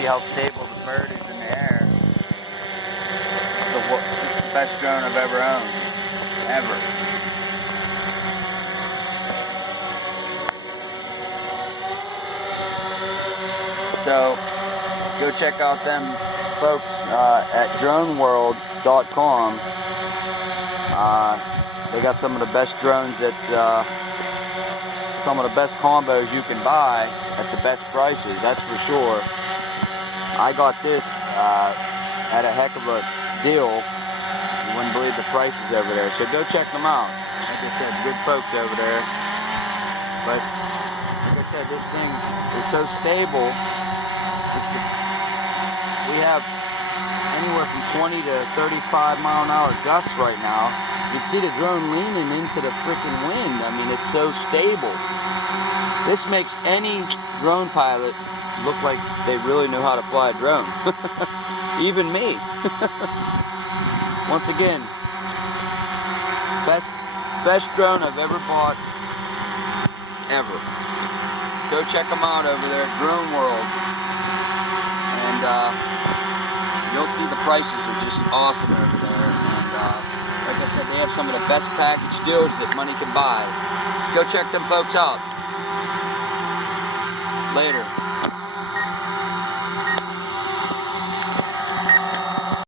see how stable the bird is in the air. This is the best drone I've ever owned. Ever. So, go check out them folks at droneworld.com. They got some of the best drones that, some of the best combos you can buy at the best prices, that's for sure. I got this at a heck of a deal. You wouldn't believe the prices over there. So go check them out. Like I said, good folks over there. But like I said, this thing is so stable. We have anywhere from 20 to 35 mile an hour gusts right now. You can see the drone leaning into the freaking wind. I mean, it's so stable. This makes any drone pilot look like they really know how to fly a drone. Even me. Once again, best drone I've ever bought, ever. Go check them out over there at Drone World. And you'll see the prices are just awesome over there. And like I said, they have some of the best package deals that money can buy. Go check them folks out. Later.